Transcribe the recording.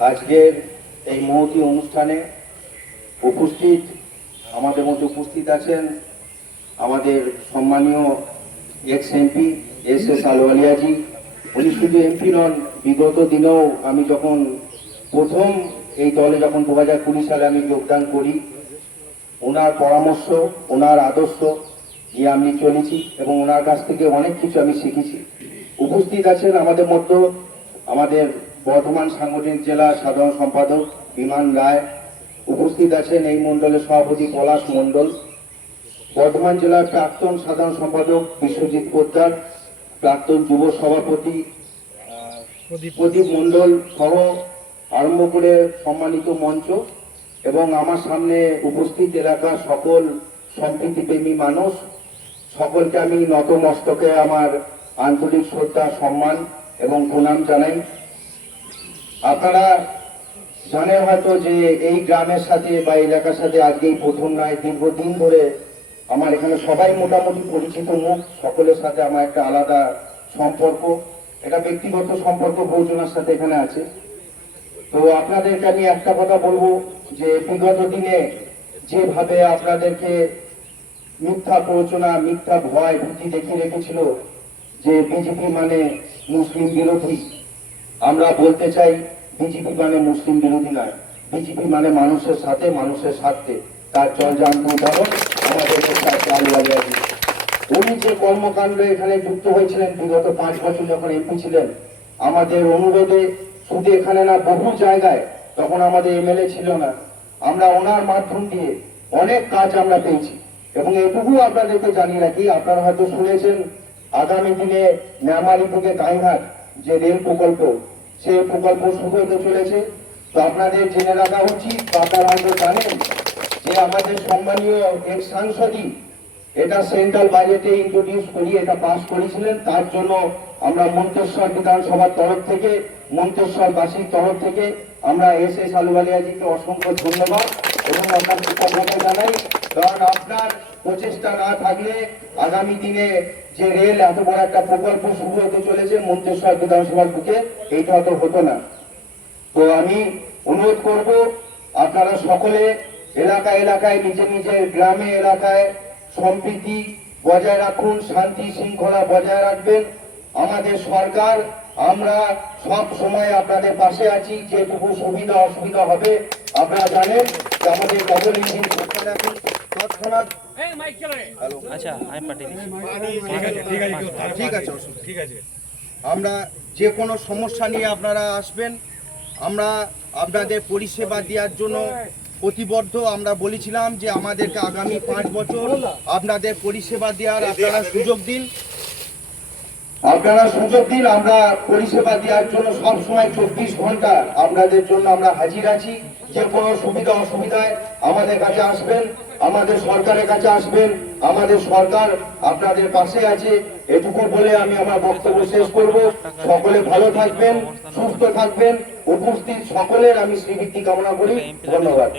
আজকের এই মহতী অনুষ্ঠানে আমাদের মধ্যে উপস্থিত আছেন আমাদের সম্মানীয় এক্স এমপি এস আলওয়ালিয়াজি। উনি শুধু এমপি নন, বিগত দিনেও আমি যখন প্রথম এই দলে যখন 2020 সালে আমি যোগদান করি, ওনার পরামর্শ, ওনার আদর্শ নিয়ে আমি চলেছি এবং ওনার কাছ থেকে অনেক কিছু আমি শিখেছি। উপস্থিত আছেন আমাদের মধ্যে আমাদের বর্ধমান সাংগঠনিক জেলা সাধারণ সম্পাদক বিমান রায়, উপস্থিত আছেন এই মণ্ডলের সভাপতি পলাশ মণ্ডল, বর্ধমান জেলার প্রাক্তন সাধারণ সম্পাদক বিশ্বজিৎ পোদ্দার, প্রাক্তন যুব সভাপতি প্রদীপ মণ্ডল সহ আরম্ভ করে সম্মানিত মঞ্চ এবং আমার সামনে উপস্থিত এলাকার সকল সম্প্রীতিপ্রেমী মানুষ, সকলকে আমি নতমস্তকে আমার আন্তরিক শ্রদ্ধা, সম্মান এবং প্রণাম জানাই। আপনারা জানেন হয়তো যে এই গ্রামের সাথে বা এলাকার সাথে আজকেই প্রথম নয়, দীর্ঘদিন ধরে আমার এখানে সবাই মোটামুটি পরিচিত মুখ, সকলের সাথে আমার একটা আলাদা সম্পর্ক, এটা ব্যক্তিগত সম্পর্ক বহুজনের সাথে এখানে আছে। তো আপনাদেরকে আমি একটা কথা বলবো যে বিগত দিনে যেভাবে আপনাদেরকে মিথ্যা প্ররোচনা, মিথ্যা ভয় ভীতি দেখিয়ে রেখেছিল যে বিজেপি মানে মুসলিম বিরোধী, আমরা বলতে চাই বিজেপি মানে মুসলিম বিরোধী নয়, বিজেপি মানে মানুষের সাথে, মানুষের স্বার্থে। তার জলজান্ত উদাহরণ আমাদের আলওয়ালিয়াজি। উনি যে কর্মকাণ্ডে এখানে যুক্ত হয়েছিলেন বিগত 5 বছর যখন এমপি ছিলেন, আমাদের অনুরোধে শুধু এখানে না বহু জায়গায়, তখন আমাদের এমএলএ ছিল না, আমরা ওনার মাধ্যম দিয়ে অনেক কাজ আমরা পেয়েছি। এবং এটুকু আপনাদেরকে জানিয়ে রাখি, আপনারা হয়তো শুনেছেন আগামী দিনে ন্যামারি থেকে কাইহাট যে রেল প্রকল্প, সেই প্রকল্প শুরু হতে চলেছে। তো আপনাদের জেনে রাখা উচিত, আপনারা হয়তো জানেন যে আমাদের সম্মানীয় এক সাংসদই এটা সেন্ট্রাল বাজেটে ইন্ট্রোডিউস করিয়ে এটা পাস করেছিলেন। তার জন্য আমরা মন্তেশ্বর বিধানসভার তরফ থেকে, মন্তেশ্বরবাসীর তরফ থেকে আমরা এস আলওয়ালিয়াজিকে অসংখ্য ধন্যবাদ এবং আপনার কৃতজ্ঞতা জানাই। কারণ আপনার প্রচেষ্টা না থাকলে আগামী দিনে যে রেল এত বড় একটা প্রকল্প শুরু হতে চলেছে মন্তেশ্বর বিধানসভার বুকে, এইটা হয়তো হতো না। তো আমি অনুরোধ করব আপনারা সকলে এলাকায় এলাকায়, নিজের নিজের গ্রামে এলাকায় সম্প্রীতি বজায় রাখুন, শান্তি শৃঙ্খলা বজায় রাখবেন। আমাদের সরকার, আমরা সব সময় আপনাদের পাশে আছি। যেটুকু সুবিধা অসুবিধা হবে আপনারা জানেন যে আমাদের ডবল ইঞ্জিন তৎক্ষণাৎ। ঠিক আছে, আমরা যে কোনো সমস্যা নিয়ে আপনারা আসবেন, আমরা আপনাদের পরিষেবা দেওয়ার জন্য প্রতিবদ্ধ। আমরা বলেছিলাম যে আমাদেরকে আগামী 5 বছর আপনাদের পরিষেবা দেওয়ার আপনারা সুযোগ দিন, আমরা পরিষেবা দেওয়ার জন্য সবসময় 24 ঘন্টা আপনাদের জন্য আমরা হাজির আছি। যে কোনো সুবিধা অসুবিধায় আমাদের কাছে আসবেন, আমাদের সরকারের কাছে আসবেন, আমাদের সরকার আপনাদের পাশে আছে। এটুকু বলে আমি আমার বক্তব্য শেষ করব। সকলে ভালো থাকবেন, সুস্থ থাকবেন। উপস্থিত সকলের আমি শ্রীবৃদ্ধি কামনা করি। ধন্যবাদ।